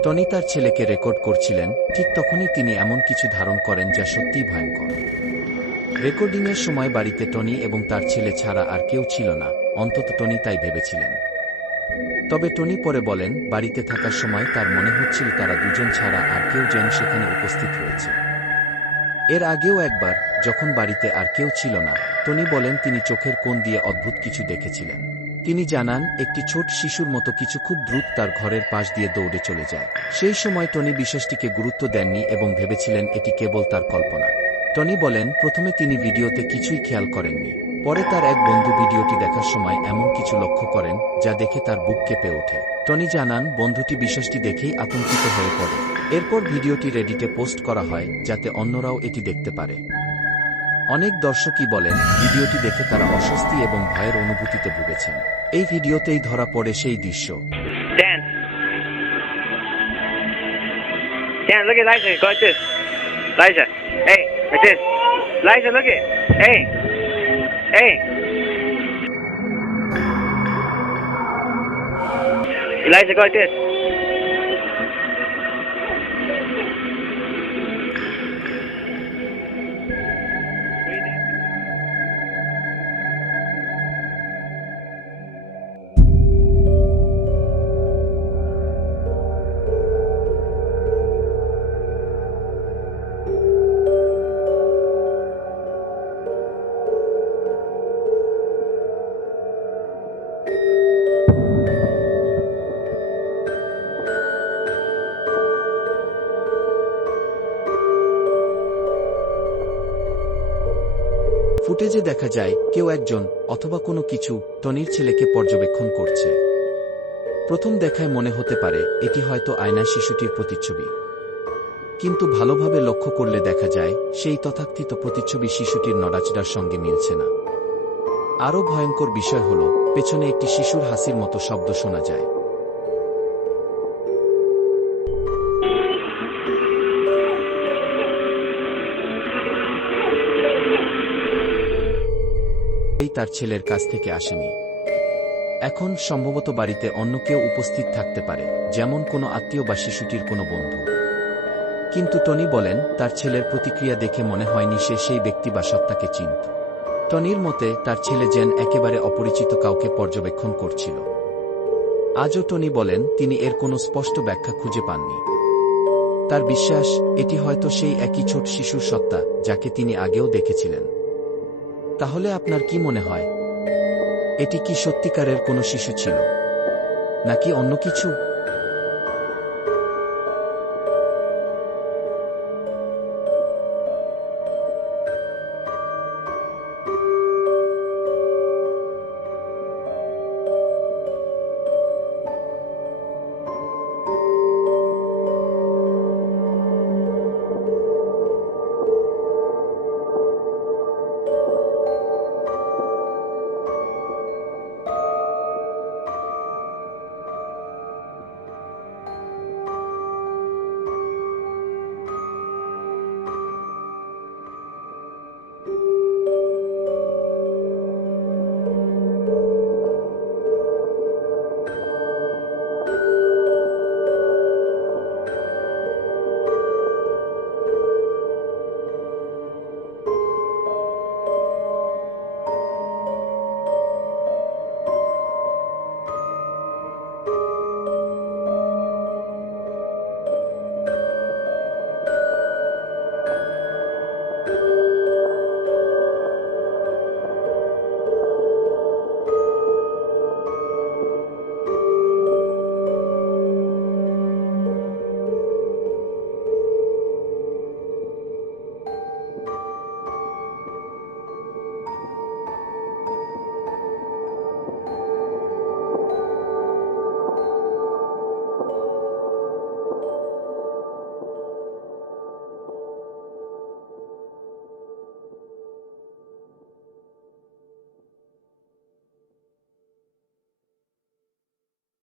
Tony তার ছেলেকে record করছিলেন, ঠিক তখনই তিনি এমন কিছু ধারণ করেন যা সত্যিই ভয়ঙ্কর। রেকর্ডিংয়ের সময় বাড়িতে টনি এবং তার ছেলে ছাড়া আর কেউ ছিল না, অন্তত টনি তাই ভেবেছিলেন। তবে টনি পরে বলেন, বাড়িতে থাকার সময় তার মনে হচ্ছিল তারা দুজন ছাড়া আর কেউ যেন সেখানে উপস্থিত রয়েছে। এর আগেও একবার, যখন বাড়িতে আর কেউ ছিল না, টনি বলেন তিনি চোখের কোণ দিয়ে অদ্ভুত কিছু দেখেছিলেন। তিনি জানান, একটি ছোট শিশুর মতো কিছু খুব দ্রুত তার ঘরের পাশ দিয়ে দৌড়ে চলে যায়। সেই সময় টনি বিষয়টিকে গুরুত্ব দেননি এবং ভেবেছিলেন এটি কেবল তার কল্পনা। টনি বলেন, প্রথমে তিনি ভিডিওতে কিছুই খেয়াল করেননি। পরে তার এক বন্ধু ভিডিওটি দেখার সময় এমন কিছু লক্ষ্য করেন যা দেখে তার বুক কেঁপে ওঠে। টনি জানান, বন্ধুটি বিষয়টি দেখেই আতঙ্কিত হয়ে পড়ে। এরপর ভিডিওটি রেডিটে পোস্ট করা হয় যাতে অন্যরাও এটি দেখতে পারে। অনেক দর্শকই বলেন, ভিডিওটি দেখে তারা অস্বস্তি এবং ভয়ের অনুভূতিতে ভুগেছেন। এই ভিডিওতেই ধরা পড়ে সেই দৃশ্য। Dan. Dan, look at Liza. Go like this. Liza. Hey, like this. Liza, look at. Hey. Hey. Liza, go like this. ফুটেজে দেখা যায় কেউ একজন অথবা কোনো কিছু টনির ছেলেকে পর্যবেক্ষণ করছে। প্রথম দেখায় মনে হতে পারে এটি হয়তো আয়নায় শিশুটির প্রতিচ্ছবি, কিন্তু ভালোভাবে লক্ষ্য করলে দেখা যায় সেই তথাকথিত প্রতিচ্ছবি শিশুটির নড়াচড়ার সঙ্গে মিলছে না। আরও ভয়ঙ্কর বিষয় হল, পেছনে একটি শিশুর হাসির মতো শব্দ শোনা যায়। তার ছেলের কাছ থেকে আসেনি। এখন সম্ভবত বাড়িতে অন্য কেউ উপস্থিত থাকতে পারে, যেমন কোনো আত্মীয় বা শিশুটির কোনো বন্ধু। কিন্তু টনি বলেন, তার ছেলের প্রতিক্রিয়া দেখে মনে হয়নি সে সেই ব্যক্তি বা সত্তাকে চিনত। টনির মতে তার ছেলে যেন একেবারে অপরিচিত কাউকে পর্যবেক্ষণ করছিল। আজও টনি বলেন তিনি এর কোনো স্পষ্ট ব্যাখ্যা খুঁজে পাননি। তার বিশ্বাস, এটি হয়তো সেই একই ছোট শিশুর সত্তা যাকে তিনি আগেও দেখেছিলেন। তাহলে আপনার কি মনে হয়, এটি কি সত্যিকারের কোনো শিশু ছিল, নাকি অন্য কিছু?